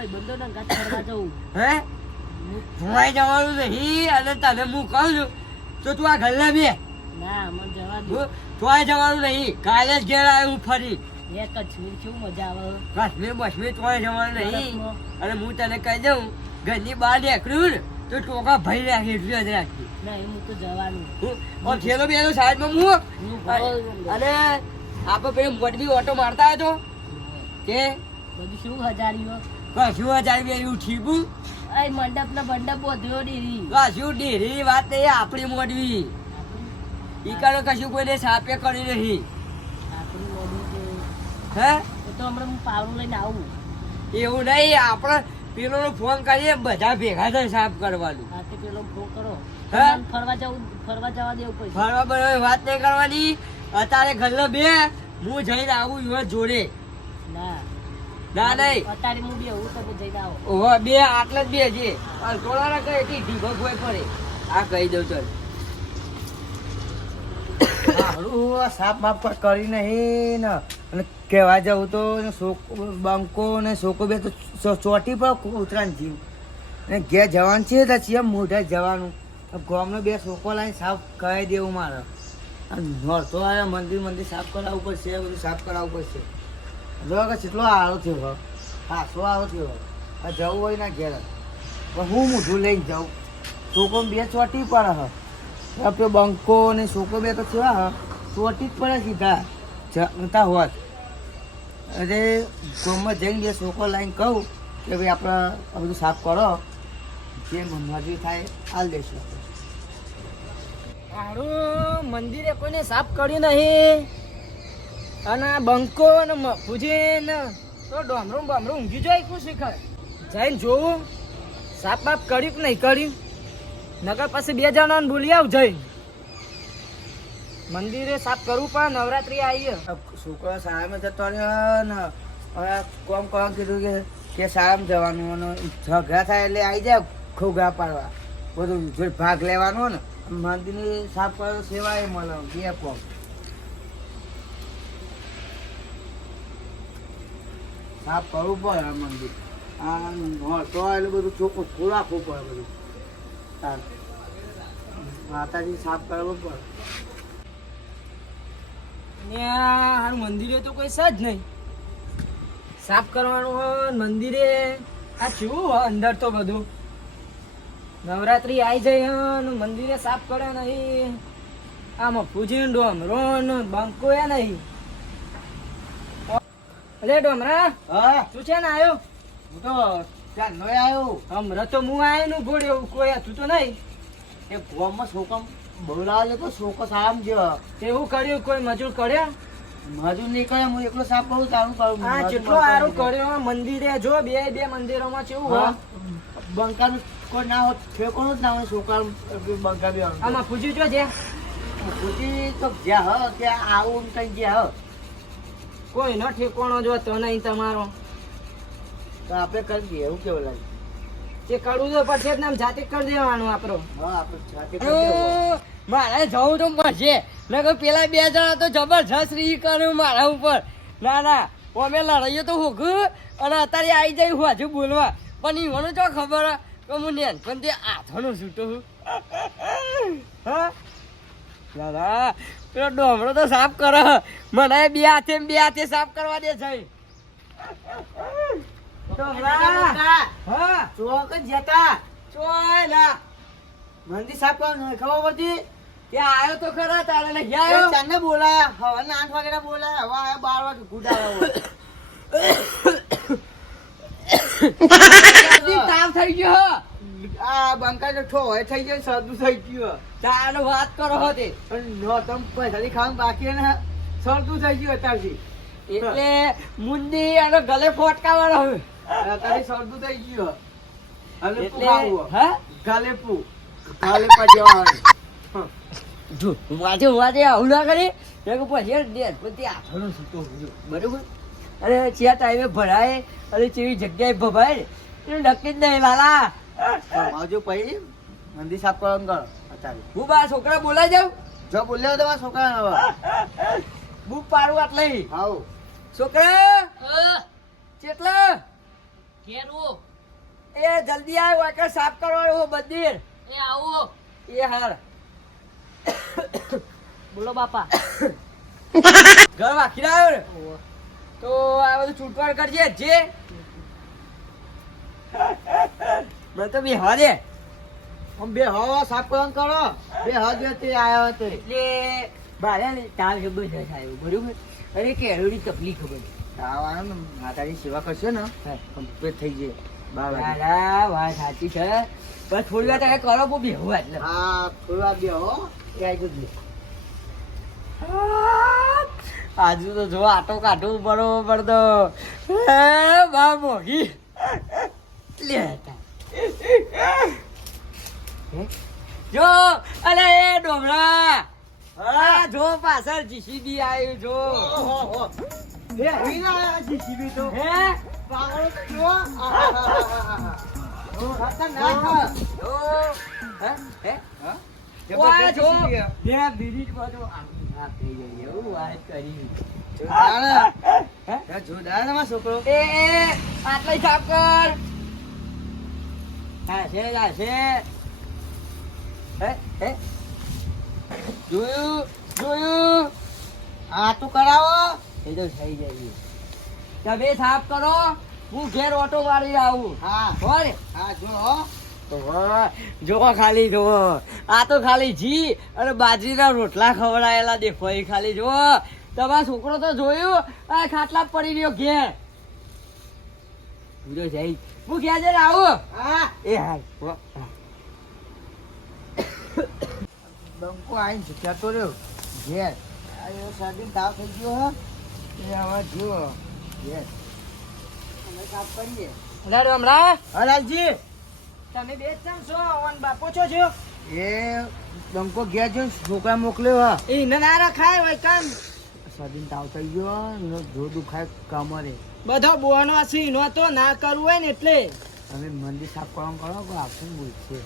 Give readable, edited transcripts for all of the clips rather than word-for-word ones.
ભાઈબંધો ને ગાત ફરવા જવું. હે ફોવાઈ જવાનું નહીં અને તને હું કહું છું તો તું આ ઘરના બે ના મને જવા દો. ફોવાઈ જવાનું નહીં. કાલે જ ઘેર આવ્યો હું ફરી. એ કશ્મીર કેવું મજા આવે. કાશ્મીર બશ્મીર ફોવાઈ જવાનું નહીં. બરફમાં. અને હું તને કહી દઉં ઘરની બહાર નીકળ્યું ને તો ટોકા ભરી રાખી એટલું જ રાખી. ના એમ તો જવાનું. થેલો બેલો સાઈડમાં મૂક. હું અને આપણે પેલું મોટવી ઓટો મારતા હતો કે બધું શું હજારીઓ. કશું હજાર બે એવું ઠીકું. આ મંડપ ને બંડપ બધું ડેરી. કશું ડેરી વાત નહીં આપણી મોટવી. ઈકાનો કશું કોઈને સાપે કરી નહીં. આપણી મોડું તો હે એ તો હમણાં હું પાવડું લઈને આવું. એવું નહીં. આપણે પેલો ફોન કરીએ બધા ભેગા થાય સાફ કરવાનું. હા તે પેલો ફોન કરો. હે? મને ફરવા જવા દેવું પડશે. ફરવા બરવા વાત નહીં કરવાની. અત્યારે ઘરનો બે હું જઈને આવું યુવા જોડે. ના ના નહીં અત્યારે હું બી હું તમે જઈને આવો. ઓહો બે આટલા જ બે છે. થોડા કઈ હતી ઢીભો કોઈ પડે આ કહી દઉં ચાલ. હારું સાપ બાપ કરી નહીં ને અને કહેવા જવું તો બંકો ને છોકો બે તો ચોટી પર ઉતરાણ જીવ અને ઘેર જવાનું છે તો છીએ મોઢા જવાનું ગામનો બે છોકો લાવીને સાફ કહી દેવું મારે નોરતો આવે મંદિર સાફ કરાવવું પડશે બધું સાફ કરાવવું પડશે. જો કે કેટલો આરો થયો હાસો આરો થયો આ જવું હોય ના ઘેર પણ હું મોઢું લઈને જાઉં છોકો બે ચોટી પડે હ આપણે બંકો ને છોકો બે તો કેવા હ ચોટી જ પડે સીધા જતા હોત. અરે ગામમાં જઈને બે છોકો લાવીને કહું કે ભાઈ આપણે આ બધું સાફ કરો જે મજૂરી થાય હાલ દઈશું. હારું મંદિરે કોઈને સાફ કર્યું નહીં અને આ બંકો ને પૂજીને તો ડોમરું બમરું ઊંઘી જાય શું શીખર જઈને જોવું સાફ બાફ કર્યું કે નહીં કર્યું નગર પાસે બે જણાને બોલી આવ જઈ મંદિરે સાફ કરવું પણ નવરાત્રી આવી. છોકરો શાળામાં જતો રહ્યો ને હવે કોમ કોમ કીધું કે શાળામાં જવાનું અને ઝઘડા થાય એટલે આવી જાય ખોગા પાડવા બધું જોડે ભાગ લેવાનો ને મંદિરની સાફ કરો સેવા એ મળે બે કોમ. સાફ કરવું પડે આ મંદિર આ તો એટલે બધું ચોખ્ખું થોડું રાખવું પડે બધું તાર માતાજી સાફ કરવું પડે. હારું મંદિરે તો કોઈ સજ નહીં સાફ કરવાનું હોય મંદિરે આ શું હોય અંદર તો બધું નવરાત્રી આવી જાય ને મંદિરે સાફ કરે નહીં આમાં પૂજીને ડોમરો ને બંકો એ નહીં. અરે ડોમરા હા તું છે ને આવ્યો હું તો ત્યાં ન આવ્યો હમણાં તો હું આવ્યો નું ઘોડ્યો કોઈ તું તો નહીં. એ ગામમાં છોકરા બોલાવે તો છોકરો સામ જો એવું કર્યું કોઈ મજૂર કર્યા મજૂર નહીં કરે હું એકલો સાફ કરું તારું કરું હા કેટલો સારું કર્યો મંદિરે જો બે મંદિરોમાં કેવું હોય બંકાનું કોઈ ના હોય ઠેકોનું જ ના હોય છોકરા બંકા બી આમાં પૂછ્યું જો છે પૂછી તો જ્યાં હ ત્યાં આવું કઈ ગયા હ કોઈ ન ઠેકોણો જો તો નહીં તમારો તો આપણે કરી દઈએ એવું કેવું લાગે. તે કરવું તો પડશે જ ને આમ જાતે કરી દેવાનું આપણો. હા આપણે સાથે કરી દેવું. મારે જવું તો પડશે. નકર પેલા બે જણા તો જબરજસ્ત રી કર્યું મારા ઉપર. ના અમે લડાઈએ તો હોગું અને અત્યારે આવી જાય હું હજુ બોલવા પણ ઈવાનું તો ખબર કે હું નેન પણ તે હાથોનું છૂટો છું. હા દાદા પેલો ડોમરો તો સાફ કરે મને બે હાથે સાફ કરવા દે છે. હા ચોક જ જતા ચોય ના મંદિર સાફ કરવાનું ખબર પડતી ત્યાં આવ્યો તો ખરા તારે ને ક્યાં આવ્યો? ચાંદને બોલાયા હવાના 8 વાગ્યા બોલાયા હવે આયા 12 વાગે ગુડાવા કામ થઈ ગયો. આ બંકા તો ઠો હોય થઈ જાય સદુ થઈ ગયું તારે વાત કરો હોતે નો તમ પૈસાથી ખાવાનું બાકી ને સરદું થઈ ગયું અત્યારથી એટલે મુંડી અને ગલે ફોટકાવાનો હવે અત્યારે સરદું થઈ ગયું હવે એટલે હા ગાલેપુ ગાલેપા જવાનું જો વાજે આવું ના કરી પછી દે પછી હાથોનું છૂટો બરોબર. અરે ચિયા ટાઈમે ભરાય અને ચેવી જગ્યાએ ભભાય એ નક્કી જ નહીં લાલા. આવજો પછી મંદિર સાફ કરવાનું કરો અત્યારે હું બા છોકરા બોલાઈ જાઉં જો બોલ્યો તો મારા છોકરા હવે બુક પાડું આટલે આવો છોકરા કેટલા ઘેરું એ જલ્દી આવ વાકર સાફ કરો એવો મંદિર એ આવું એ હાર બોલો બાપા ઘર વાખી આવ્યો ને તો આ બધું છૂટવાડ કરજે જે મને તો બે હા દે આમ બે હવા સાફ કરવાનું કરો બે હા દે તે આવ્યો હતો એટલે બારે ને તાવ જબરજસ્ત આવ્યો બરોબર અરે કેળવડી તકલીફ ખબર તાવ આવ્યો ને માતાની સેવા કરશે ને કમ્પ્લીટ થઈ જાય બાબા વાત સાચી છે બસ થોડી વાર તમે કરો બહુ બેહવું એટલે હા થોડી વાર બેહો એ આવી ગયું આજુ તો જો આટો કાઢવું બરોબર તો બા મોઘી લે જો અલે એ ડોમરા હા જો પાછળ જીસીબી આવ્યું જો હે હીરા જીસીબી તો હે પાગળ જો ઓ ખતરનાક ઓ હે હે ઓય જો બે મિનિટ બાજુ આ થઈ ગઈ એવું વાત કરી જોરદાર હે છોકરો એ આટલે સાફ કર હા છે હે હે જોયું આ તું કરાવો એ તો થઈ જાય તમે સાફ કરો હું ઘેર ઓટો વાળી આવું હા હોરે હા જો ખાલી જો આ તો ખાલી જી અને બાજરીના રોટલા ખવડાયેલા દેખો એ ખાલી જો તમારો છોકરો તો જોયું આ ખાટલા પડી રહ્યો ઘેર જો જઈ હું ઘેર જઈને આવું હા એ હાલ બંકો આવીને જતો રહ્યો ઘેર શરદી તાવ થઈ ગયો હે એ હવે જુઓ ઘેર અમે સાફ કરીએ હમણાં હરાજી તમે બે જ છો અને બાપો છો એ બંકો ઘેર જો છોકરા મોકલ્યો હા એને ના રખાય હોય કામ શરદી તાવ થઈ ગયો જો દુખાય કમરે બધો બોનો છે એનો તો ના કરવું હોય ને એટલે અમે મંદિર સાફ કરવાનું કરો કોઈ આપણને બોલશે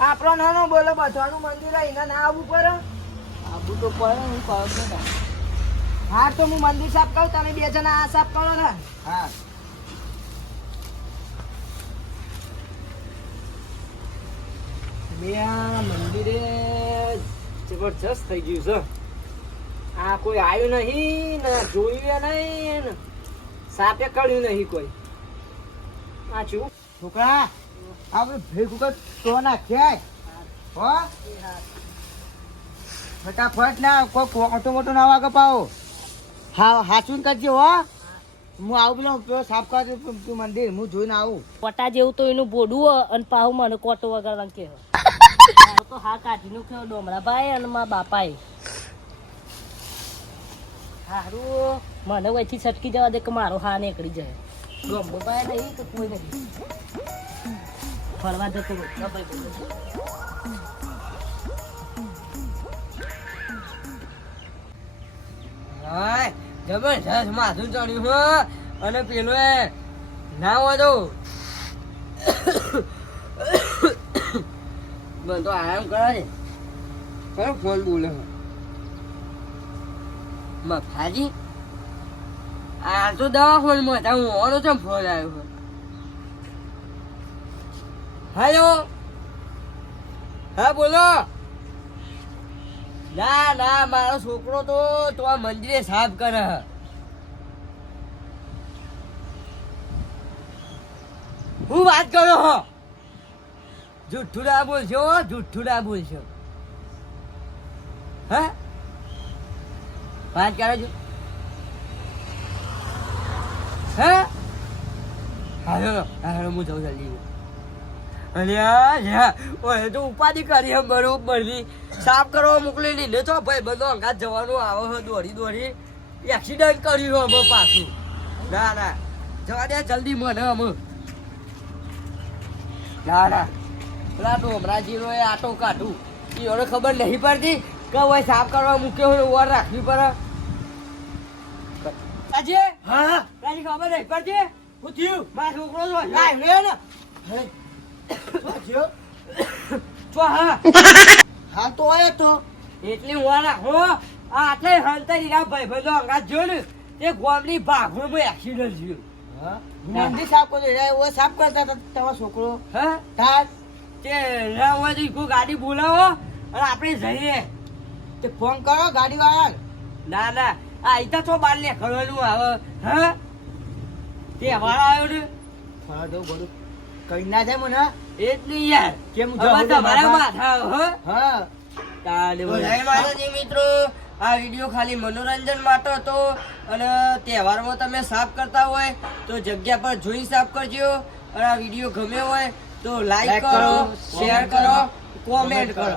આપણો નાનો બોલો બધાનું મંદિર એને ના આવવું પડે આવવું તો પડે હું કહું છું હા તો હું મંદિર સાફ કરું તમે બે જણા આ સાફ કરો ને હા મંદિરે જબરજસ્ત થઈ ગયું છે આ કોઈ આવ્યું નહીં ને જોયું નહીં ને સાપે કર્યું નહીં કોઈ આ છું છોકરા આપણે ભેગું કર તો નાખ્યા હો ફટાફટ ના કોઈ ઓટો મોટો ના વાગે પાવો હા હાચું કરજે હો હું આવું પેલો સાફ કરી તું મંદિર હું જોઈને આવું પટા જેવું તો એનું બોડું અને પાહુ મને કોટો વગાડવાનું કે તો હા કાઢીનું કે ડોમરાભાઈ અને મારા બાપાએ હારું મને વહીથી છટકી જવા દે કે મારો હા નીકળી જાય ડોમરાભાઈ નહીં કે કોઈ નથી ફરવા જતો જબરજસ્ત માથું ચડ્યું હો અને પેલો એ ના હોય તો મને તો આરામ કરે કયો ફોન બોલે મફાજી આ તો દવાખાનામાં હતા હું ઓનો ચમ ફોન આવ્યો હેલો હા બોલો ના મારો છોકરો તો આ મંદિરે સાફ કરે હું વાત કરો હો જુઠ્ઠું ના બોલશો હા વાત કરો છો હા હાલો હું જાઉં જલ્દી અલ્યા ઓય તો ઉપાધિ કરી હમ બરોબરની સાફ કરવા મોકલી લીધે તો ભાઈ બધો અંગાત જવાનું આવે છે દોડી એક્સિડન્ટ કર્યું અમે પાછું ના જવા દે જલ્દી મને અમે ના પેલા ડોમરાજીનો એ આટો કાઢું એને ખબર નહીં પડતી કે ભાઈ સાફ કરવા મૂક્યો હોય ઓર રાખવી પડે આજે હા તારી ખબર નહીં પડતી શું થયું મારા છોકરો તો હા તો આયો તો એટલી વાળા હો આ આટલે હલતા ભાઈ ભાઈ અંગાત જો ને તે ગોમની ભાગોમાં એક્સિડન્ટ થયું હા મંદિર સાફ કરતો ઓ સાફ કરતા હતા તમારો છોકરો હા થાક તે ના હોય તો ઈકો ગાડી બોલાવો અને આપણે જઈએ. તે ફોન કરો ગાડી વાળા ના ના આ ઈતા તો બાર ને ખરવાનું આવે. હા તે વાળા આવ્યો ને ફરવા જવું બધું કઈ ના જાય મને એ જ નહીં યાર. કેમ હવે તમારા માથા હો. હા તો જય માતાજી મિત્રો, આ વિડીયો ખાલી મનોરંજન માટે હતો અને તહેવારમાં તમે સાફ કરતા હોય તો જગ્યા પર જોઈ સાફ કરજો અને આ વિડીયો ગમ્યો હોય તો લાઈક કરો, શેર કરો, કોમેન્ટ કરો.